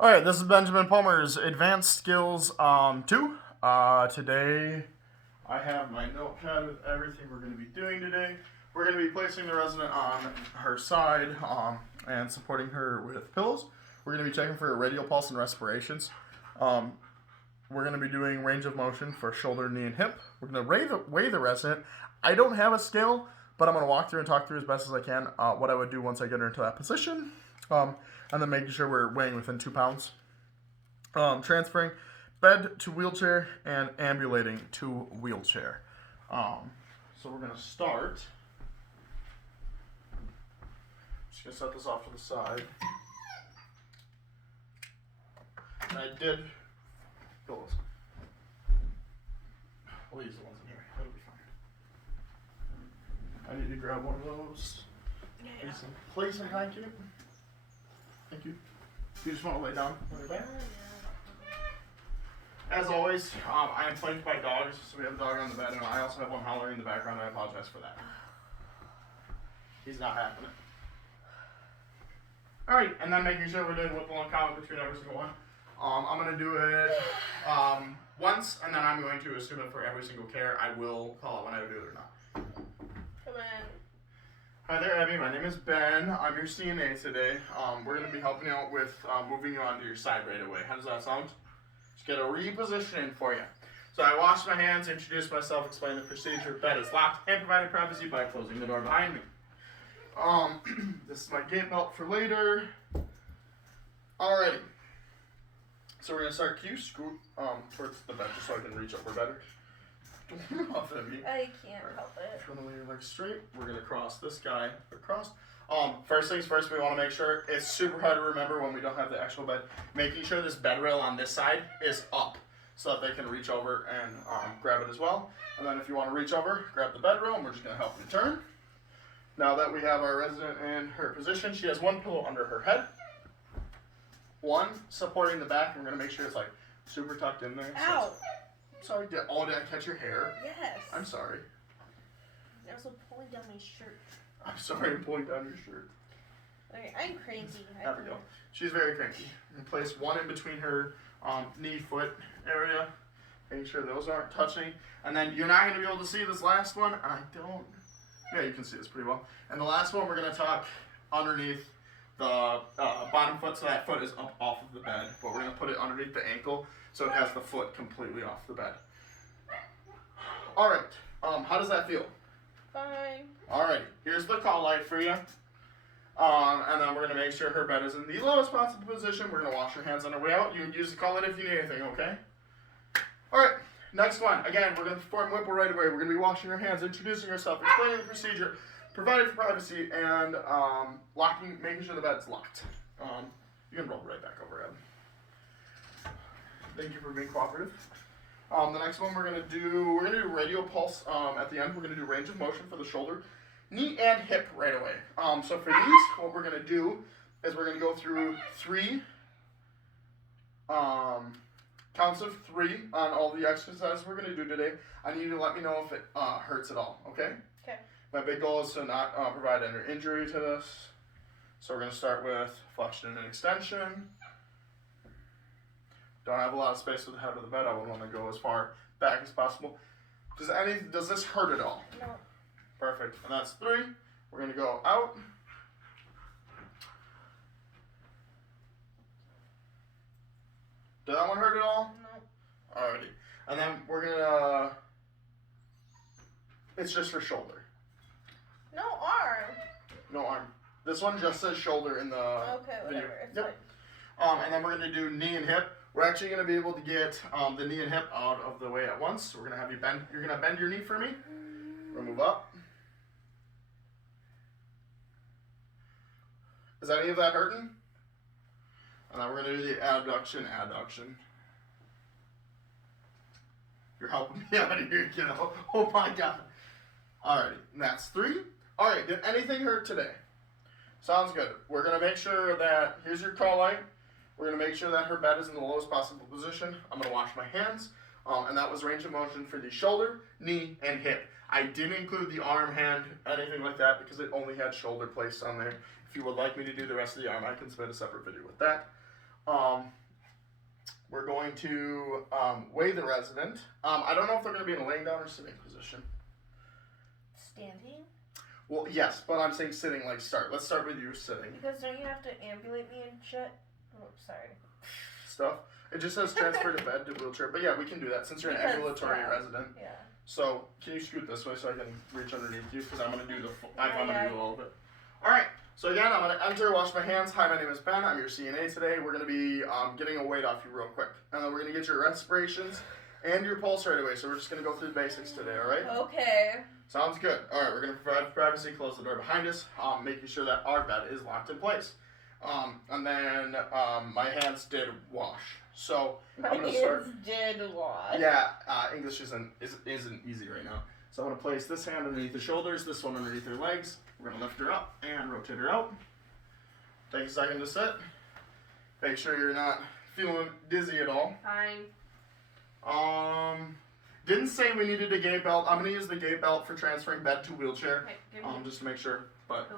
All right, this is Benjamin Palmer's Advanced Skills 2. Today, I have my notepad with everything we're going to be doing today. We're going to be placing the resident on her side and supporting her with pillows. We're going to be checking for radial pulse and respirations. We're going to be doing range of motion for shoulder, knee, and hip. We're going to weigh the resident. I don't have a scale, but I'm going to walk through and talk through as best as I can what I would do once I get her into that position. And then making sure we're weighing within 2 pounds. Transferring bed to wheelchair and ambulating to wheelchair. So we're going to start. Just going to set this off to the side. And I did pillows. I'll use the ones in here. That'll be fine. I need to grab one of those. Yeah. Place and thank you. Thank you. You just want to lay down on your back? As always, I am flanked by dogs, so we have a dog on the bed, and I also have one hollering in the background, and I apologize for that. He's not having it. Alright, and then making sure we're doing whip along count between every single one. I'm going to do it once, and then I'm going to assume it for every single care. I will call it when I do it or not. Come on. Hi there, Abby. My name is Ben. I'm your CNA today. We're going to be helping you out with moving you onto your side right away. How does that sound? Just get a repositioning for you. So I washed my hands, introduced myself, explained the procedure. Bed is locked, and provided privacy by closing the door behind me. This is my gate belt for later. Alrighty. So we're going to start Q, scoot towards the bed just so I can reach over better. Off of me. I can't help it. Try to lay your legs straight. We're gonna cross this guy across. First things first, we want to make sure it's super hard to remember when we don't have the actual bed. Making sure this bed rail on this side is up so that they can reach over and grab it as well. And then if you want to reach over, grab the bed rail, and we're just gonna help you turn. Now that we have our resident in her position, she has one pillow under her head, one supporting the back, and we're gonna make sure it's like super tucked in there. Ow! Sorry, did I catch your hair? Yes. I'm sorry. You're also pulling down my shirt. I'm sorry, I'm pulling down your shirt. Okay, I'm cranky. There we go. She's very cranky. And place one in between her knee, foot area. Making sure those aren't touching. And then you're not going to be able to see this last one. I don't. Yeah, you can see this pretty well. And the last one, we're going to tuck underneath the bottom foot, so that foot is up off of the bed. But we're going to put it underneath the ankle so it has the foot completely off the bed. All right. How does that feel? Fine. Alrighty, here's the call light for you. And then we're going to make sure her bed is in the lowest possible position. We're going to wash your hands on our way out. You can use the call light if you need anything, okay? Alright, next one. Again, we're going to perform Whipple right away. We're going to be washing your hands, introducing yourself, explaining the procedure, providing for privacy, and making sure the bed's locked. You can roll right back over, Ed. Thank you for being cooperative. The next one we're gonna do radial pulse at the end. We're gonna do range of motion for the shoulder, knee, and hip right away. So for these, what we're gonna do is we're gonna go through 3 counts of 3 on all the exercises we're gonna do today. I need you to let me know if it hurts at all, okay? Okay. My big goal is to not provide any injury to this. So we're gonna start with flexion and extension. Don't have a lot of space with the head of the bed. I would want to go as far back as possible. Does this hurt at all? No. Perfect. And that's 3. We're going to go out. Did that one hurt at all? No. Alrighty. And then we're going to... It's just for shoulder. No arm. No arm. This one just says shoulder in the Okay, video. whatever. It's Yep. And then we're going to do knee and hip. We're actually going to be able to get the knee and hip out of the way at once. So we're going to have you bend. You're going to bend your knee for me. We're going to move up. Is any of that hurting? And then we're going to do the adduction. You're helping me out here, kiddo. Oh my God. Alrighty, and that's 3. Alright, did anything hurt today? Sounds good. We're going to make sure that, here's your call light. We're going to make sure that her bed is in the lowest possible position. I'm going to wash my hands. And that was range of motion for the shoulder, knee, and hip. I didn't include the arm, hand, anything like that because it only had shoulder placed on there. If you would like me to do the rest of the arm, I can submit a separate video with that. we're going to weigh the resident. I don't know if they're going to be in a laying down or sitting position. Standing? Well, yes, but I'm saying sitting, like start. Let's start with you sitting. Because don't you have to ambulate me and shit? Oh, sorry. Stuff. It just says transfer to bed to wheelchair. But yeah, we can do that since you're an ambulatory resident. Yeah. So, can you scoot this way so I can reach underneath you? Because I'm going to do the full, I'm going Yeah. to do all of it. Alright, so again, I'm going to enter, wash my hands. Hi, my name is Ben. I'm your CNA today. We're going to be getting a weight off you real quick. And then we're going to get your respirations and your pulse right away. So we're just going to go through the basics today, alright? Okay. Sounds good. Alright, we're going to provide privacy, close the door behind us, making sure that our bed is locked in place. And then my hands did wash. So My I'm going to start. hands did wash. Yeah, English isn't easy right now. So I'm going to place this hand underneath the shoulders, this one underneath her legs. We're going to lift her up and rotate her out. Take a second to sit. Make sure you're not feeling dizzy at all. Fine. Didn't say we needed a gait belt. I'm going to use the gait belt for transferring bed to wheelchair. Okay, give me Just to make sure. But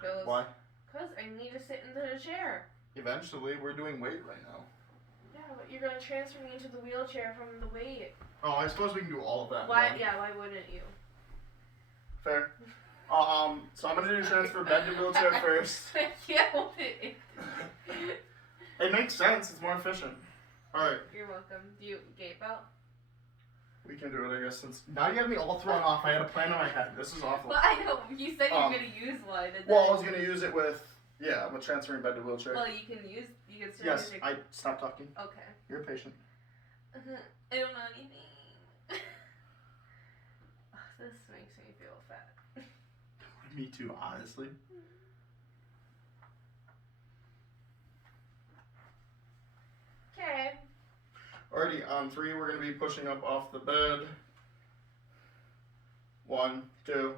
pillows. why? Because I need to sit into the chair. Eventually, we're doing weight right now. Yeah, but you're going to transfer me into the wheelchair from the weight. Oh, I suppose we can do all of that. Why? Yeah, why wouldn't you? Fair. So I'm gonna do transfer bed to wheelchair first. I can't hold it. It makes sense. It's more efficient. All right. You're welcome. Do you gate belt? We can do it, I guess. Since now you have me all thrown off. I had a plan in my head. This is awful. Well, I know. You said you were going to use one. And Well, I then... was gonna use it with transferring bed to wheelchair. Well, you can still Yes, use your... I stopped talking. Okay. You're a patient. I don't know anything. This makes me feel fat. Me too, honestly. Okay. Alrighty, on 3, we're gonna be pushing up off the bed. 1, 2,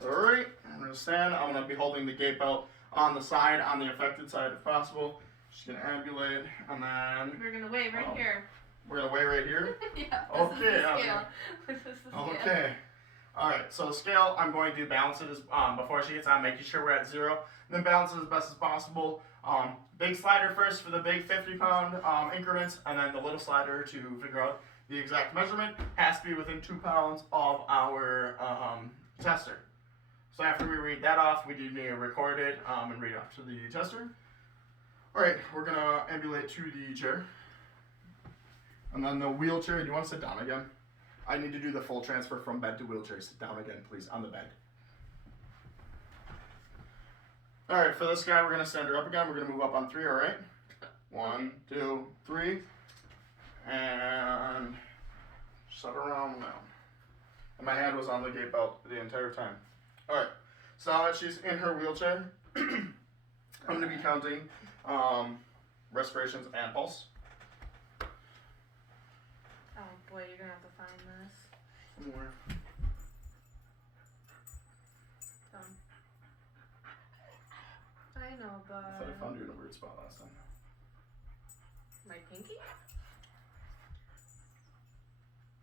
3. I'm gonna stand. I'm gonna be holding the gate belt on the side, on the affected side if possible. Just gonna ambulate, and then We're gonna weigh right here. we're gonna weigh right here. Yeah. Okay, This is the okay. scale. This is the scale. Okay. Alright, so the scale, I'm going to balance it as before she gets on, making sure we're at 0. And then balance it as best as possible. Big slider first for the big 50-pound increments, and then the little slider to figure out the exact measurement. Has to be within 2 pounds of our tester. So after we read that off, we do need to record it and read off to the tester. Alright, we're going to ambulate to the chair. And then the wheelchair, do you want to sit down again? I need to do the full transfer from bed to wheelchair. Sit down again, please, on the bed. Alright, for this guy, we're going to stand her up again. We're going to move up on 3, alright? 1, 2, 3. And set her around now. And my hand was on the gate belt the entire time. Alright, so now that she's in her wheelchair, I'm going to be counting respirations and pulse. Oh boy, you're gonna have to find this. Somewhere. I know, I thought I but found you in a weird spot last time. my pinky?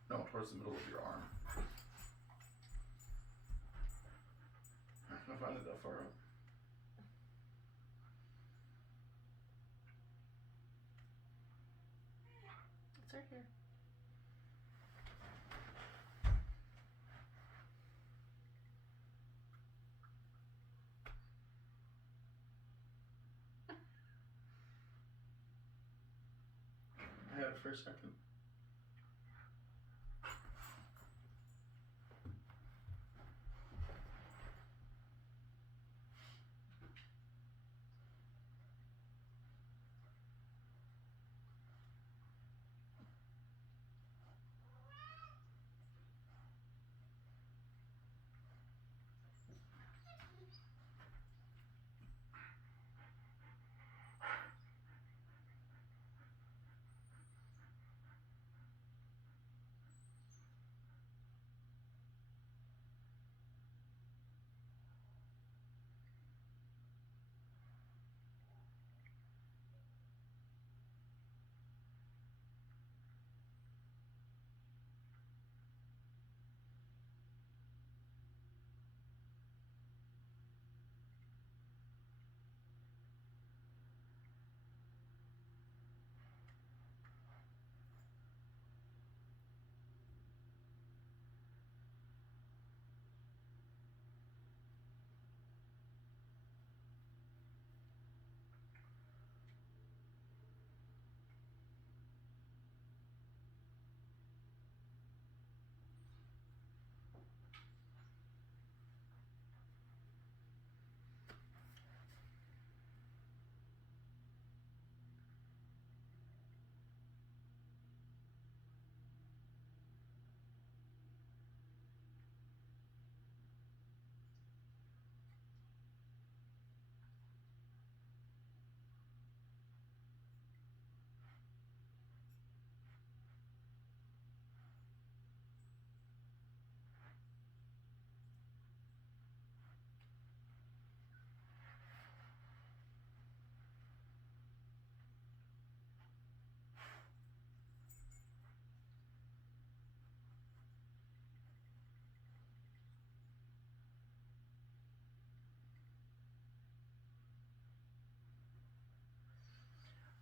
No, towards the middle of your arm. I'm not gonna find it that far up. It's right here. I had it for a second.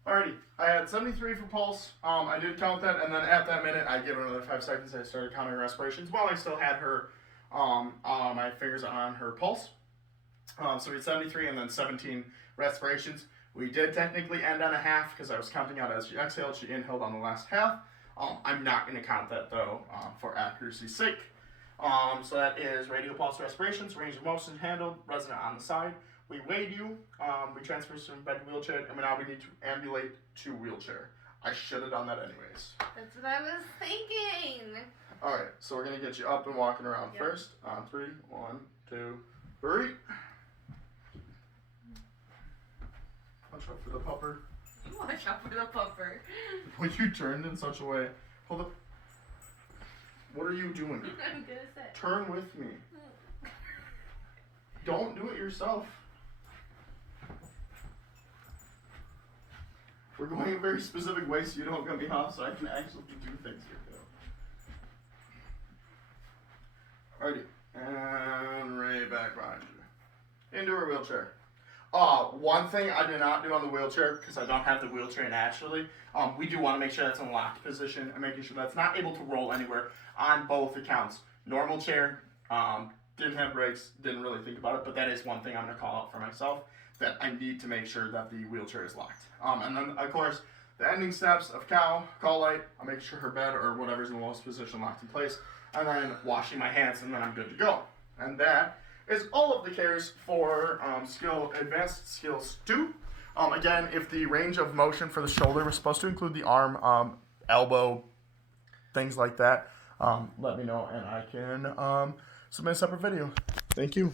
Alrighty, I had 73 for pulse. I did count that, and then at that minute, I gave it another 5 seconds. I started counting respirations while I still had her, my fingers on her pulse. So we had 73 and then 17 respirations. We did technically end on a half because I was counting out as she exhaled. She inhaled on the last half. I'm not going to count that though for accuracy's sake. So that is radial pulse respirations, range of motion handled, resonant on the side. We weighed you, we transferred from bed to wheelchair, and now we need to ambulate to wheelchair. I should have done that anyways. That's what I was thinking. Alright, so we're going to get you up and walking around first. On 3, 1, 2, 3. Watch out for the pupper. Watch out for the pupper. When you turned in such a way. Hold up. What are you doing? I'm gonna sit. Turn with me. Don't do it yourself. We're going a very specific way so you don't cut me off so I can actually do things here. Alrighty. And right back behind you. Into her wheelchair. One thing I did not do on the wheelchair, because I don't have the wheelchair naturally, we do want to make sure that's in locked position and making sure that's not able to roll anywhere on both accounts. Normal chair, didn't have brakes, didn't really think about it, but that is one thing I'm going to call out for myself, that I need to make sure that the wheelchair is locked. And then, of course, the ending steps of cow, call light, I'll make sure her bed or whatever's in the lowest position locked in place, and then washing my hands, and then I'm good to go. And that is all of the cares for Advanced Skills 2. Again, if the range of motion for the shoulder was supposed to include the arm, elbow, things like that, let me know and I can submit a separate video. Thank you.